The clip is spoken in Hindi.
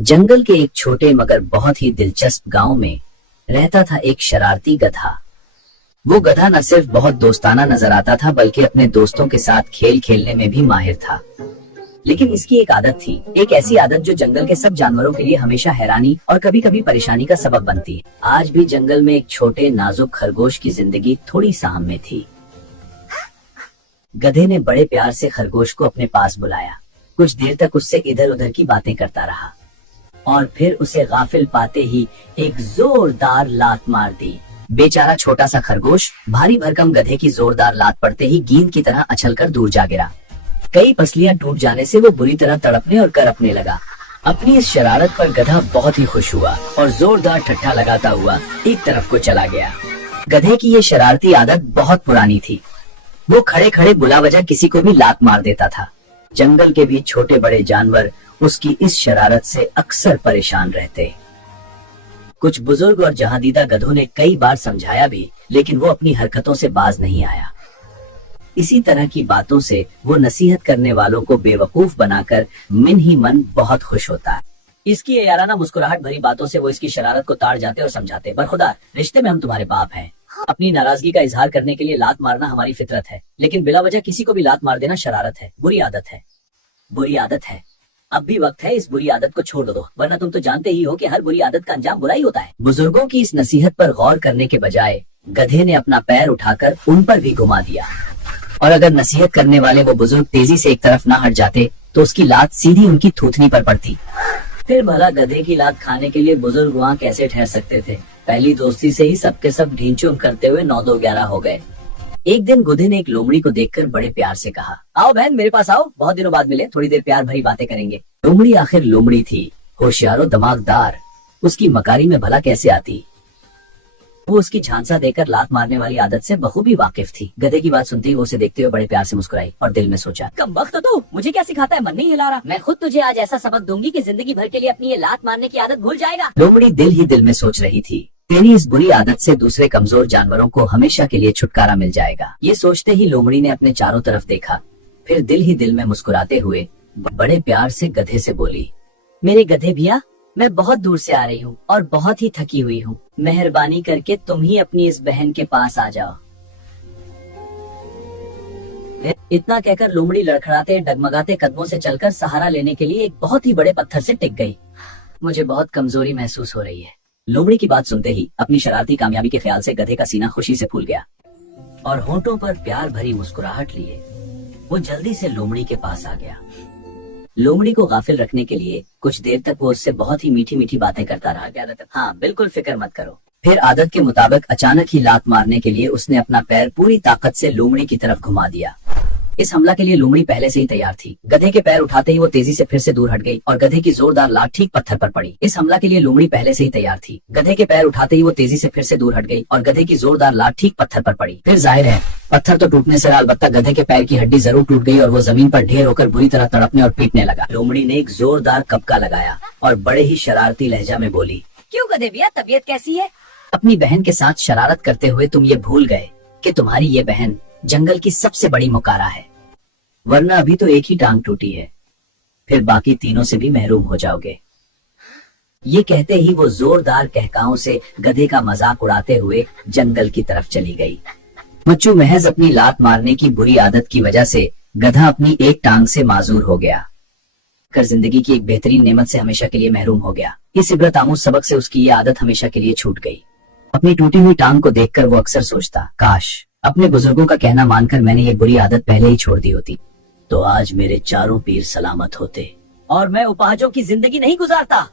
जंगल के एक छोटे मगर बहुत ही दिलचस्प गांव में रहता था एक शरारती गधा। वो गधा न सिर्फ बहुत दोस्ताना नजर आता था बल्कि अपने दोस्तों के साथ खेल खेलने में भी माहिर था। लेकिन इसकी एक आदत थी, एक ऐसी आदत जो जंगल के सब जानवरों के लिए हमेशा हैरानी और कभी कभी परेशानी का सबब बनती है। आज भी जंगल में एक छोटे नाजुक खरगोश की जिंदगी थोड़ी साम में थी। गधे ने बड़े प्यार से खरगोश को अपने पास बुलाया। कुछ देर तक उससे इधर उधर की बातें करता रहा और फिर उसे गाफिल पाते ही एक जोरदार लात मार दी। बेचारा छोटा सा खरगोश भारी भरकम गधे की जोरदार लात पड़ते ही गेंद की तरह उछलकर दूर जा गिरा। कई पसलियां टूट जाने से वो बुरी तरह तड़पने और करपने लगा। अपनी इस शरारत पर गधा बहुत ही खुश हुआ और जोरदार ठट्ठा लगाता हुआ एक तरफ को चला गया। गधे की ये शरारती आदत बहुत पुरानी थी। वो खड़े खड़े बुला वजह किसी को भी लात मार देता था। जंगल के भी छोटे बड़े जानवर उसकी इस शरारत से अक्सर परेशान रहते। कुछ बुजुर्ग और जहांदीदा गधों ने कई बार समझाया भी, लेकिन वो अपनी हरकतों से बाज नहीं आया। इसी तरह की बातों से वो नसीहत करने वालों को बेवकूफ बनाकर मन ही मन बहुत खुश होता है। इसकी ये याराना मुस्कुराहट भरी बातों से वो इसकी शरारत को ताड़ जाते और समझाते। बरखुदा, रिश्ते में हम तुम्हारे बाप हैं। अपनी नाराजगी का इजहार करने के लिए लात मारना हमारी फितरत है, लेकिन बिला वजह किसी को भी लात मार देना शरारत है, बुरी आदत है। बुरी आदत है। अब भी वक्त है इस बुरी आदत को छोड़ दो, वरना तुम तो जानते ही हो कि हर बुरी आदत का अंजाम बुराई होता है। बुजुर्गों की इस नसीहत पर गौर करने के बजाय गधे ने अपना पैर उठाकर उन पर भी घुमा दिया, और अगर नसीहत करने वाले वो बुजुर्ग तेजी से एक तरफ न हट जाते तो उसकी लात सीधी उनकी थूथनी पर पड़ती। फिर भला गधे की लात खाने के लिए बुजुर्ग वहाँ कैसे ठहर सकते थे। पहली दोस्ती से ही सबके सब ढींचूम करते हुए 9-2-11 हो गए। एक दिन गधे ने एक लोमड़ी को देखकर बड़े प्यार से कहा, आओ बहन मेरे पास आओ, बहुत दिनों बाद मिले, थोड़ी देर प्यार भरी बातें करेंगे। लोमड़ी आखिर लोमड़ी थी, होशियार और दिमागदार। उसकी मकारी में भला कैसे आती। वो उसकी झांसा देकर लात मारने वाली आदत से बखूबी वाकिफ थी। गधे की बात सुनते ही वो उसे देखते हुए बड़े प्यार से मुस्कुराई और दिल में सोचा, कम वक्त तो तू मुझे क्या सिखाता है, मन नहीं हिला रहा। मैं खुद तुझे आज ऐसा सबक दूंगी कि जिंदगी भर के लिए अपनी ये लात मारने की आदत भूल जाएगा। लोमड़ी दिल ही दिल में सोच रही थी, तेरी इस बुरी आदत से दूसरे कमजोर जानवरों को हमेशा के लिए छुटकारा मिल जाएगा। ये सोचते ही लोमड़ी ने अपने चारों तरफ देखा, फिर दिल ही दिल में मुस्कुराते हुए बड़े प्यार से गधे से बोली, मेरे गधे भैया, मैं बहुत दूर से आ रही हूँ और बहुत ही थकी हुई हूँ। मेहरबानी करके तुम ही अपनी इस बहन के पास आ जाओ। इतना कहकर लोमड़ी लड़खड़ाते डगमगाते कदमों से चलकर सहारा लेने के लिए एक बहुत ही बड़े पत्थर से टिक गई। मुझे बहुत कमजोरी महसूस हो रही है। लोमड़ी की बात सुनते ही अपनी शरारती कामयाबी के ख्याल से गधे का सीना खुशी से फूल गया और होंठों पर प्यार भरी मुस्कुराहट लिए वो जल्दी से लोमड़ी के पास आ गया। लोमड़ी को गाफिल रखने के लिए कुछ देर तक वो उससे बहुत ही मीठी मीठी बातें करता रहा। हाँ बिल्कुल, फिक्र मत करो। फिर आदत के मुताबिक अचानक ही लात मारने के लिए उसने अपना पैर पूरी ताकत से लोमड़ी की तरफ घुमा दिया। इस हमला के लिए लोमड़ी पहले से ही तैयार थी। गधे के पैर उठाते ही वो तेजी से फिर से दूर हट गई और गधे की जोरदार लात ठीक पत्थर पर पड़ी। इस हमला के लिए लोमड़ी पहले से ही तैयार थी। गधे के पैर उठाते ही वो तेजी से फिर से दूर हट गई और गधे की जोरदार लात ठीक पत्थर पर पड़ी। फिर जाहिर है पत्थर तो टूटने से अलबत्ता गधे के पैर की हड्डी जरूर टूट गई और वो जमीन पर ढेर होकर बुरी तरह तड़पने और पीटने लगा। लोमड़ी ने एक जोरदार कपका लगाया और बड़े ही शरारती लहजा में बोली, क्यों गधे भैया, तबीयत कैसी है? अपनी बहन के साथ शरारत करते हुए तुम ये भूल गए कि तुम्हारी ये बहन जंगल की सबसे बड़ी मुकारा है, वरना अभी तो एक ही टांग टूटी है, फिर बाकी तीनों से भी महरूम हो जाओगे। ये कहते ही वो जोरदार कहकाओं से गधे का मजाक उड़ाते हुए जंगल की तरफ चली गई। मच्चू महज अपनी लात मारने की बुरी आदत की वजह से गधा अपनी एक टांग से माजूर हो गया कर जिंदगी की एक बेहतरीन नेमत से हमेशा के लिए महरूम हो गया। इस इबरत आमूज सबक से उसकी ये आदत हमेशा के लिए छूट गई। अपनी टूटी हुई टांग को देखकर वो अक्सर सोचता, काश अपने बुजुर्गों का कहना मानकर मैंने ये बुरी आदत पहले ही छोड़ दी होती, तो आज मेरे चारों पीर सलामत होते और मैं उपाहजों की जिंदगी नहीं गुजारता।